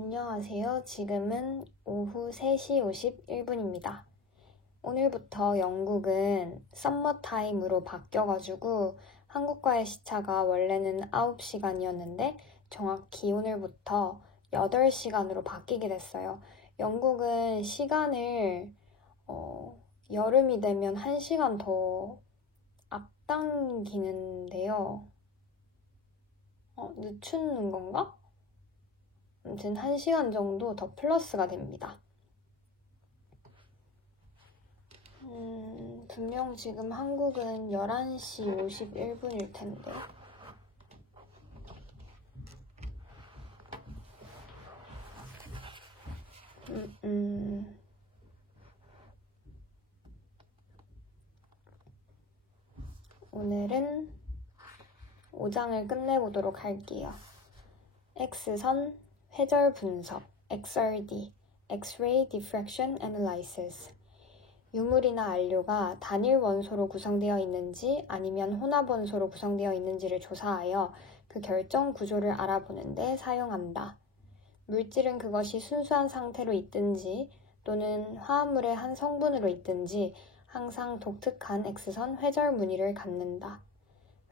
안녕하세요. 지금은 오후 3시 51분입니다. 오늘부터 영국은 썸머타임으로 바뀌어가지고 한국과의 시차가 원래는 9시간이었는데 정확히 오늘부터 8시간으로 바뀌게 됐어요. 영국은 시간을 여름이 되면 1시간 더 앞당기는데요. 늦추는 건가? 아무튼 1시간 정도 더 플러스가 됩니다. 분명 지금 한국은 11시 51분일 텐데. 오늘은 5장을 끝내보도록 할게요. X선 회절 분석, XRD, X-ray diffraction analysis. 유물이나 안료가 단일 원소로 구성되어 있는지 아니면 혼합 원소로 구성되어 있는지를 조사하여 그 결정 구조를 알아보는 데 사용한다. 물질은 그것이 순수한 상태로 있든지 또는 화합물의 한 성분으로 있든지 항상 독특한 X선 회절 무늬를 갖는다.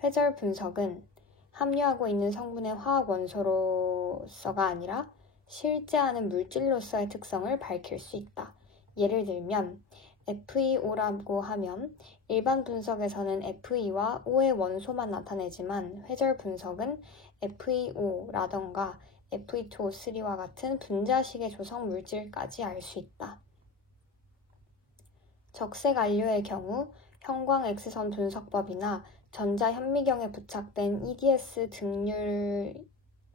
회절 분석은 함유하고 있는 성분의 화학 원소로서가 아니라 실제하는 물질로서의 특성을 밝힐 수 있다. 예를 들면 FeO라고 하면 일반 분석에서는 Fe와 O의 원소만 나타내지만 회절 분석은 FeO라던가 Fe2O3와 같은 분자식의 조성 물질까지 알 수 있다. 적색 안료의 경우 형광 X선 분석법이나 전자현미경에 부착된 EDS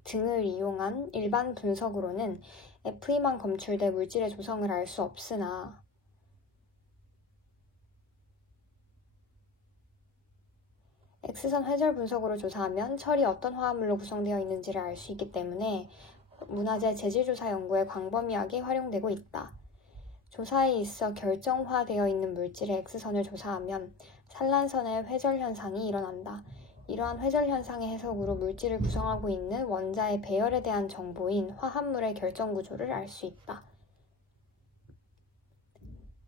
등을 이용한 일반 분석으로는 Fe만 검출돼 물질의 조성을 알 수 없으나 X선 회절 분석으로 조사하면 철이 어떤 화합물로 구성되어 있는지를 알 수 있기 때문에 문화재 재질조사 연구에 광범위하게 활용되고 있다. 조사에 있어 결정화되어 있는 물질의 X선을 조사하면 산란선의 회절 현상이 일어난다. 이러한 회절 현상의 해석으로 물질을 구성하고 있는 원자의 배열에 대한 정보인 화합물의 결정 구조를 알 수 있다.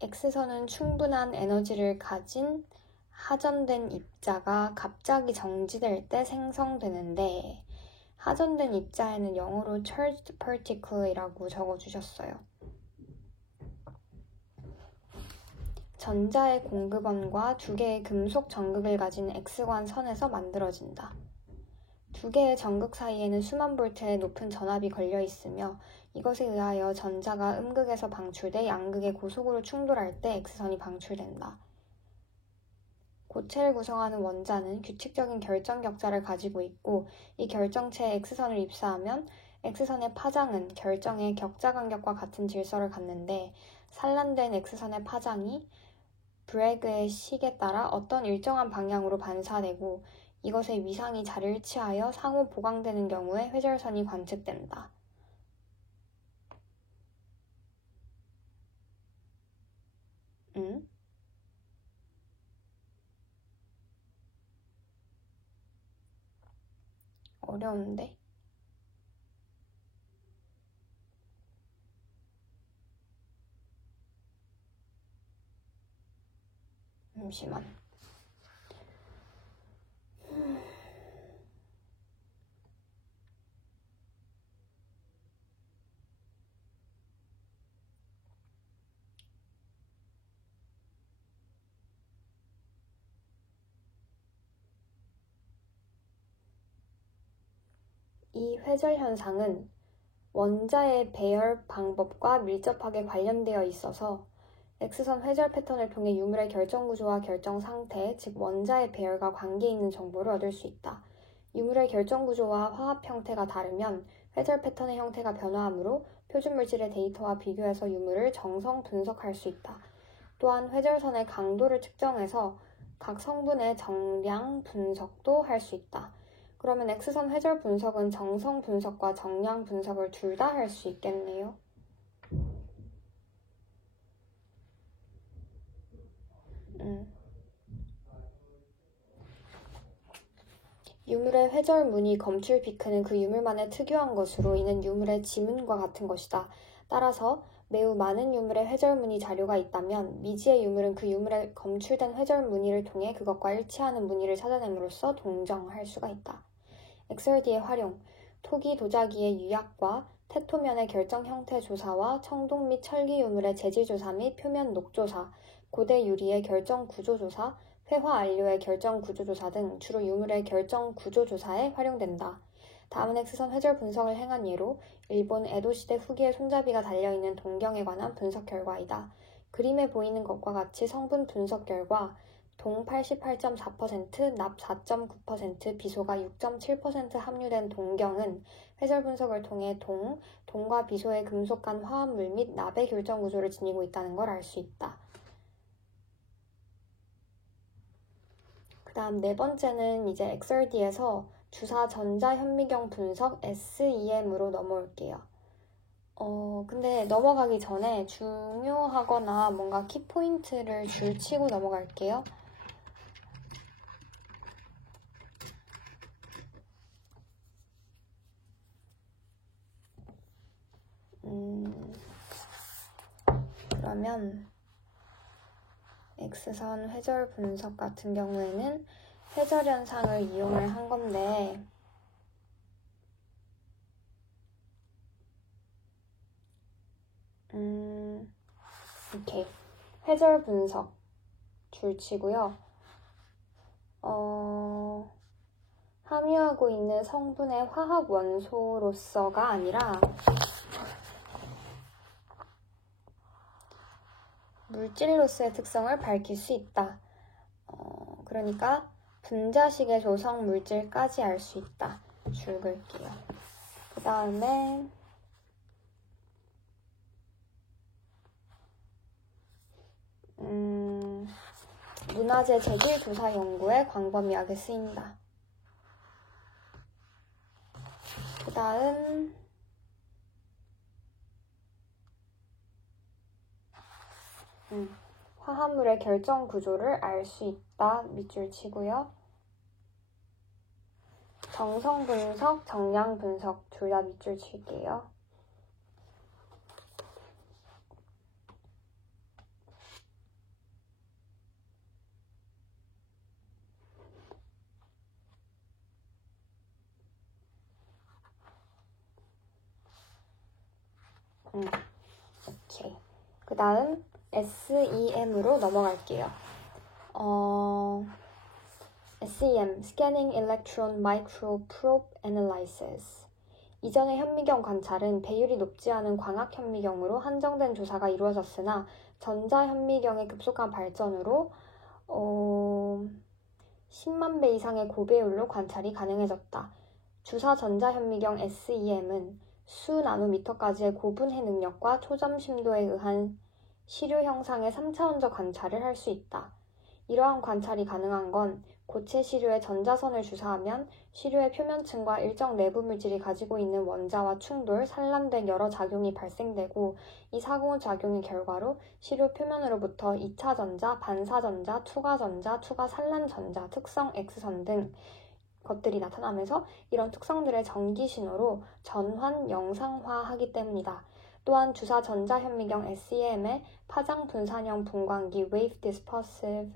X선은 충분한 에너지를 가진 하전된 입자가 갑자기 정지될 때 생성되는데 하전된 입자에는 영어로 charged particle이라고 적어주셨어요. 전자의 공급원과 두 개의 금속 전극을 가진 X관 선에서 만들어진다. 두 개의 전극 사이에는 수만 볼트의 높은 전압이 걸려 있으며 이것에 의하여 전자가 음극에서 방출돼 양극의 고속으로 충돌할 때 X선이 방출된다. 고체를 구성하는 원자는 규칙적인 결정 격자를 가지고 있고 이 결정체에 X선을 입사하면 X선의 파장은 결정의 격자 간격과 같은 질서를 갖는데 산란된 X선의 파장이 브래그의 식에 따라 어떤 일정한 방향으로 반사되고 이것의 위상이 자리를 취하여 상호 보강되는 경우에 회절선이 관측된다. 어려운데? 잠시만. 이 회절 현상은 원자의 배열 방법과 밀접하게 관련되어 있어서 X선 회절 패턴을 통해 유물의 결정 구조와 결정 상태, 즉 원자의 배열과 관계 있는 정보를 얻을 수 있다. 유물의 결정 구조와 화합 형태가 다르면 회절 패턴의 형태가 변화하므로 표준 물질의 데이터와 비교해서 유물을 정성 분석할 수 있다. 또한 회절선의 강도를 측정해서 각 성분의 정량 분석도 할 수 있다. 그러면 X선 회절 분석은 정성 분석과 정량 분석을 둘 다 할 수 있겠네요. 유물의 회절 무늬 검출 피크는 그 유물만의 특유한 것으로 이는 유물의 지문과 같은 것이다. 따라서 매우 많은 유물의 회절 무늬 자료가 있다면 미지의 유물은 그 유물의 검출된 회절 무늬를 통해 그것과 일치하는 무늬를 찾아냄으로써 동정할 수가 있다. XRD의 활용, 토기 도자기의 유약과 태토면의 결정 형태 조사와 청동 및 철기 유물의 재질 조사 및 표면 녹조사, 고대 유리의 결정 구조 조사, 회화 안료의 결정 구조 조사 등 주로 유물의 결정 구조 조사에 활용된다. 다음은 X선 회절 분석을 행한 예로 일본 에도시대 후기의 손잡이가 달려있는 동경에 관한 분석 결과이다. 그림에 보이는 것과 같이 성분 분석 결과 동 88.4%, 납 4.9%, 비소가 6.7% 함유된 동경은 회절 분석을 통해 동과 비소의 금속 간 화합물 및 납의 결정 구조를 지니고 있다는 걸 알 수 있다. 그 다음 네 번째는 이제 XRD에서 주사 전자현미경 분석 SEM으로 넘어올게요. 근데 넘어가기 전에 중요하거나 뭔가 키포인트를 줄치고 넘어갈게요. 그러면 X선 회절 분석 같은 경우에는 회절 현상을 이용을 한 건데 이렇게 회절 분석 줄치고요. 함유하고 있는 성분의 화학 원소로서가 아니라 물질로서의 특성을 밝힐 수 있다. 그러니까 분자식의 조성 물질까지 알 수 있다. 줄 그을게요. 그 다음에 문화재 재질 조사 연구에 광범위하게 쓰인다. 그 다음 화합물의 결정 구조를 알 수 있다. 밑줄 치고요. 정성 분석, 정량 분석 둘 다 밑줄 칠게요. 오케이. 그 다음 SEM으로 넘어갈게요. SEM, Scanning Electron Micro Probe Analysis. 이전의 현미경 관찰은 배율이 높지 않은 광학 현미경으로 한정된 조사가 이루어졌으나 전자 현미경의 급속한 발전으로 10만 배 이상의 고배율로 관찰이 가능해졌다. 주사 전자 현미경 SEM은 수 나노미터까지의 고분해 능력과 초점 심도에 의한 시료 형상의 3차원적 관찰을 할 수 있다. 이러한 관찰이 가능한 건 고체 시료에 전자선을 주사하면 시료의 표면층과 일정 내부 물질이 가지고 있는 원자와 충돌, 산란된 여러 작용이 발생되고 이 상호작용의 결과로 시료 표면으로부터 2차 전자, 반사 전자, 투과 전자, 투과 산란 전자, 특성 X선 등 것들이 나타나면서 이런 특성들의 전기 신호로 전환, 영상화하기 때문이다. 또한 주사 전자현미경 SEM의 파장 분산형 분광기 Wave Dispersive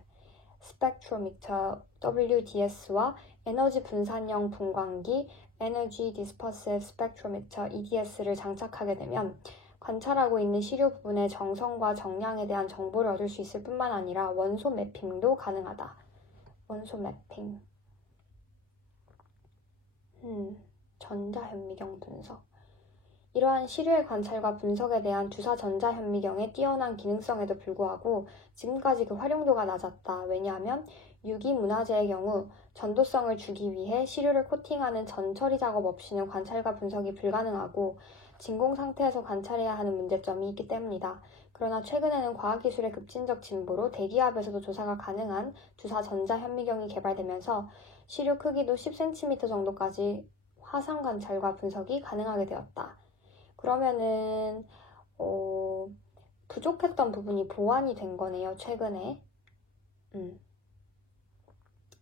Spectrometer WDS와 에너지 분산형 분광기 Energy Dispersive Spectrometer EDS를 장착하게 되면 관찰하고 있는 시료 부분의 정성과 정량에 대한 정보를 얻을 수 있을 뿐만 아니라 원소 매핑도 가능하다. 원소 매핑. 전자현미경 분석. 이러한 시료의 관찰과 분석에 대한 주사 전자현미경의 뛰어난 기능성에도 불구하고 지금까지 그 활용도가 낮았다. 왜냐하면 유기문화재의 경우 전도성을 주기 위해 시료를 코팅하는 전처리 작업 없이는 관찰과 분석이 불가능하고 진공 상태에서 관찰해야 하는 문제점이 있기 때문이다. 그러나 최근에는 과학기술의 급진적 진보로 대기압에서도 조사가 가능한 주사 전자현미경이 개발되면서 시료 크기도 10cm 정도까지 화상 관찰과 분석이 가능하게 되었다. 그러면은 부족했던 부분이 보완이 된 거네요, 최근에.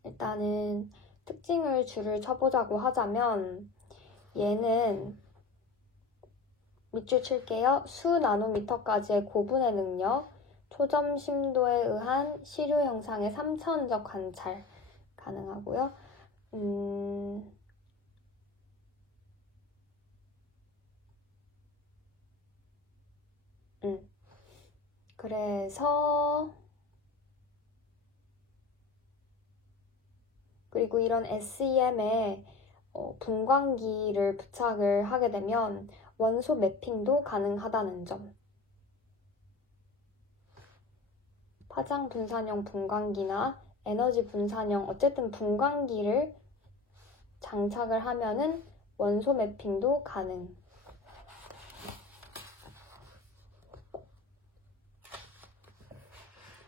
일단은 특징을 줄을 쳐보자고 하자면 얘는 밑줄 칠게요. 수 나노미터까지의 고분해 능력, 초점 심도에 의한 시료 형상의 3차원적 관찰 가능하고요. 그리고 이런 SEM에 분광기를 부착을 하게 되면 원소 매핑도 가능하다는 점. 파장 분산형 분광기나 에너지 분산형, 어쨌든 분광기를 장착을 하면은 원소 매핑도 가능.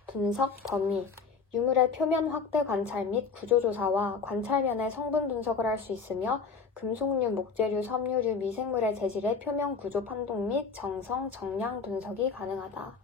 분석 범위. 유물의 표면 확대 관찰 및 구조조사와 관찰면의 성분 분석을 할 수 있으며 금속류, 목재류, 섬유류, 미생물의 재질의 표면 구조 판독 및 정성, 정량 분석이 가능하다.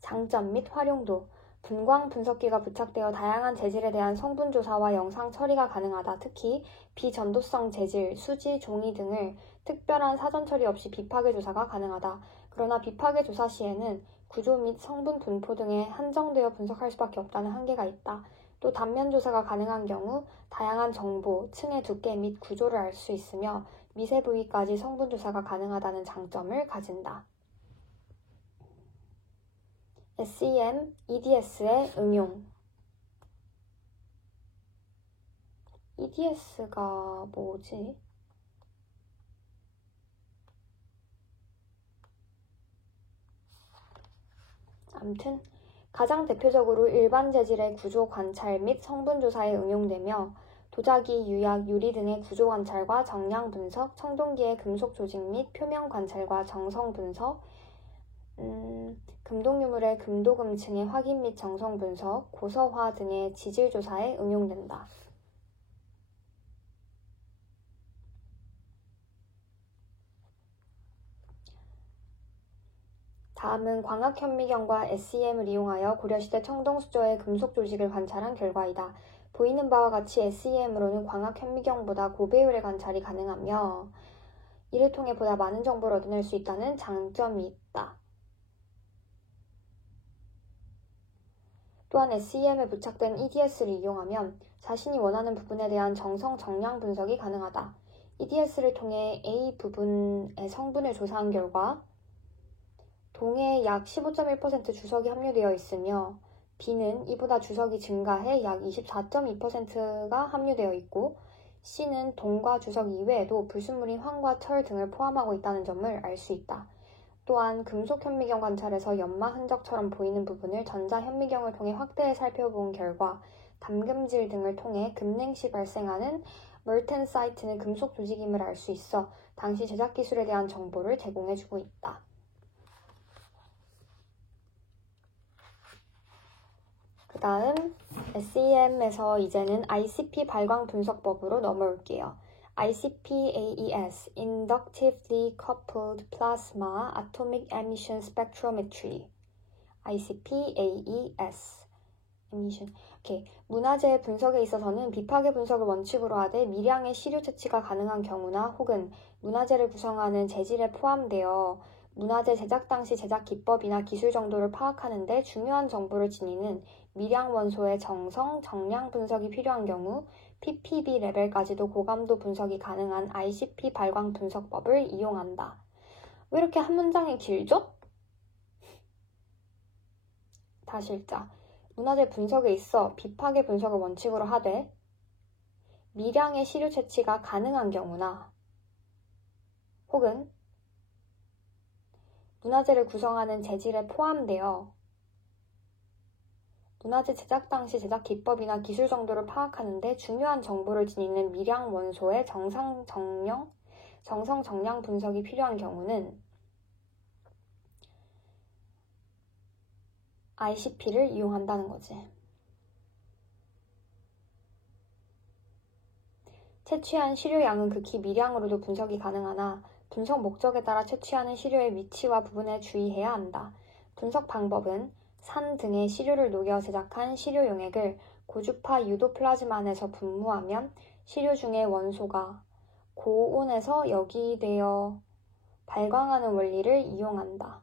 장점 및 활용도. 분광 분석기가 부착되어 다양한 재질에 대한 성분 조사와 영상 처리가 가능하다. 특히 비전도성 재질, 수지, 종이 등을 특별한 사전 처리 없이 비파괴 조사가 가능하다. 그러나 비파괴 조사 시에는 구조 및 성분 분포 등에 한정되어 분석할 수밖에 없다는 한계가 있다. 또 단면 조사가 가능한 경우 다양한 정보, 층의 두께 및 구조를 알 수 있으며 미세 부위까지 성분 조사가 가능하다는 장점을 가진다. SEM, EDS의 응용. EDS가 뭐지? 암튼 가장 대표적으로 일반 재질의 구조 관찰 및 성분 조사에 응용되며 도자기, 유약, 유리 등의 구조 관찰과 정량 분석, 청동기의 금속 조직 및 표면 관찰과 정성 분석, 금독유물의 금도금층의 확인 및 정성 분석, 고서화 등의 지질 조사에 응용된다. 다음은 광학현미경과 SEM을 이용하여 고려시대 청동수조의 금속 조직을 관찰한 결과이다. 보이는 바와 같이 SEM으로는 광학현미경보다 고배율의 관찰이 가능하며 이를 통해 보다 많은 정보를 얻어낼 수 있다는 장점이 있다. 또한 SEM에 부착된 EDS를 이용하면 자신이 원하는 부분에 대한 정성 정량 분석이 가능하다. EDS를 통해 A 부분의 성분을 조사한 결과 동해에 약 15.1% 주석이 함유되어 있으며 B는 이보다 주석이 증가해 약 24.2%가 함유되어 있고 C는 동과 주석 이외에도 불순물인 황과 철 등을 포함하고 있다는 점을 알 수 있다. 또한 금속 현미경 관찰에서 연마 흔적처럼 보이는 부분을 전자 현미경을 통해 확대해 살펴본 결과 담금질 등을 통해 금냉 시 발생하는 멀텐사이트는 금속 조직임을 알 수 있어 당시 제작 기술에 대한 정보를 제공해주고 있다. 그 다음 SEM에서 이제는 ICP 발광 분석법으로 넘어올게요. ICP-AES, Inductively Coupled Plasma Atomic Emission Spectrometry. ICP-AES. 문화재 분석에 있어서는 비파괴 분석을 원칙으로 하되 미량의 시료 채취가 가능한 경우나 혹은 문화재를 구성하는 재질에 포함되어 문화재 제작 당시 제작 기법이나 기술 정도를 파악하는 데 중요한 정보를 지니는 미량 원소의 정성, 정량 분석이 필요한 경우 PPB 레벨까지도 고감도 분석이 가능한 ICP 발광 분석법을 이용한다. 왜 이렇게 한 문장이 길죠? 다시 읽자. 문화재 분석에 있어 비파괴 분석을 원칙으로 하되 미량의 시료 채취가 가능한 경우나 혹은 문화재를 구성하는 재질에 포함되어 문화재 제작 당시 제작 기법이나 기술 정도를 파악하는 데 중요한 정보를 지니는 미량 원소의 정성 정량 분석이 필요한 경우는 ICP를 이용한다는 거지. 채취한 시료양은 극히 미량으로도 분석이 가능하나 분석 목적에 따라 채취하는 시료의 위치와 부분에 주의해야 한다. 분석 방법은 산 등의 시료를 녹여 제작한 시료 용액을 고주파 유도 플라즈마 안에서 분무하면 시료 중의 원소가 고온에서 역이되어 발광하는 원리를 이용한다.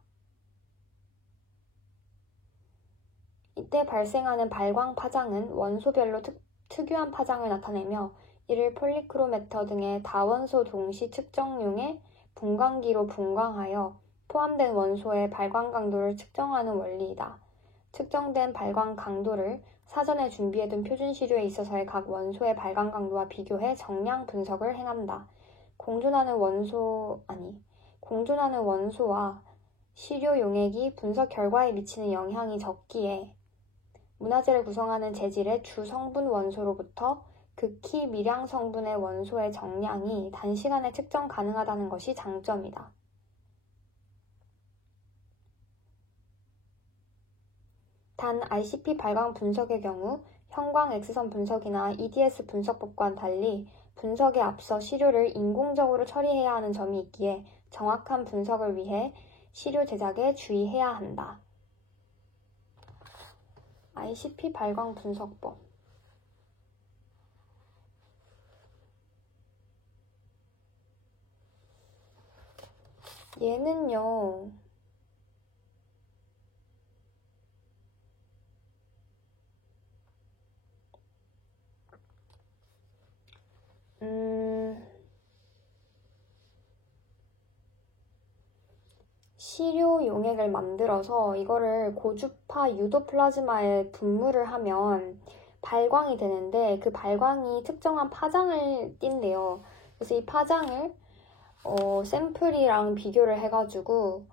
이때 발생하는 발광 파장은 원소별로 특유한 파장을 나타내며 이를 폴리크로메터 등의 다원소 동시 측정용의 분광기로 분광하여 포함된 원소의 발광 강도를 측정하는 원리이다. 측정된 발광 강도를 사전에 준비해둔 표준 시료에 있어서의 각 원소의 발광 강도와 비교해 정량 분석을 행한다. 공존하는 원소와 시료 용액이 분석 결과에 미치는 영향이 적기에 문화재를 구성하는 재질의 주 성분 원소로부터 극히 미량 성분의 원소의 정량이 단시간에 측정 가능하다는 것이 장점이다. 단 ICP 발광 분석의 경우 형광 X선 분석이나 EDS 분석법과는 달리 분석에 앞서 시료를 인공적으로 처리해야 하는 점이 있기에 정확한 분석을 위해 시료 제작에 주의해야 한다. ICP 발광 분석법 얘는요 시료 용액을 만들어서 이거를 고주파 유도 플라즈마에 분무를 하면 발광이 되는데 그 발광이 특정한 파장을 띈대요. 그래서 이 파장을 샘플이랑 비교를 해가지고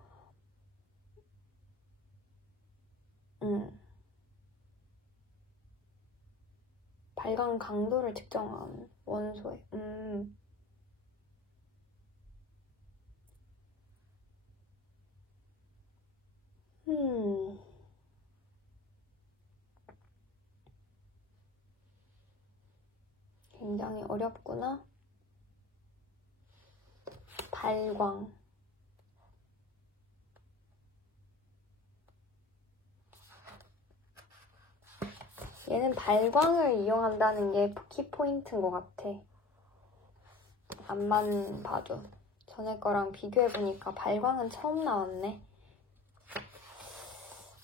발광 강도를 측정한 원소에 굉장히 어렵구나. 발광 얘는 발광을 이용한다는 게 키포인트인 것 같아. 앞만 봐도 전에 거랑 비교해보니까 발광은 처음 나왔네.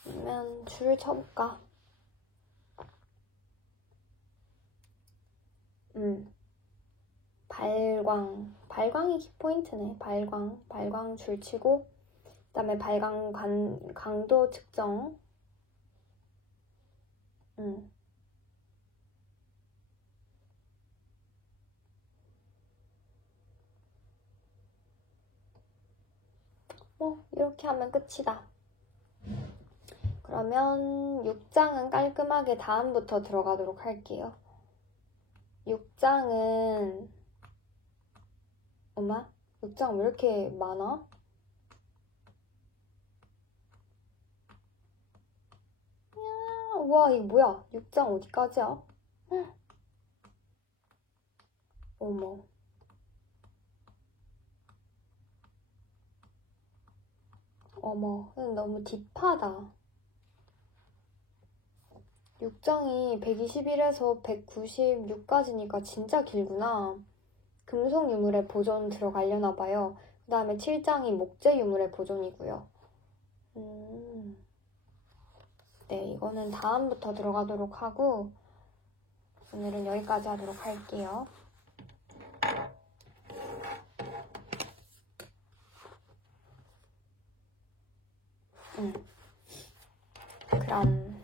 그러면 줄을 쳐볼까? 발광이 키포인트네. 발광 줄 치고 그 다음에 발광 강도 측정 이렇게 하면 끝이다. 그러면 6장은 깔끔하게 다음부터 들어가도록 할게요. 6장은 6장 왜 이렇게 많아? 우와, 이거 뭐야? 6장 어디까지야? 어머. 너무 딥하다. 6장이 121에서 196까지니까 진짜 길구나. 금속 유물의 보존 들어가려나 봐요. 그 다음에 7장이 목재 유물의 보존이고요. 네, 이거는 다음부터 들어가도록 하고 오늘은 여기까지 하도록 할게요. 그럼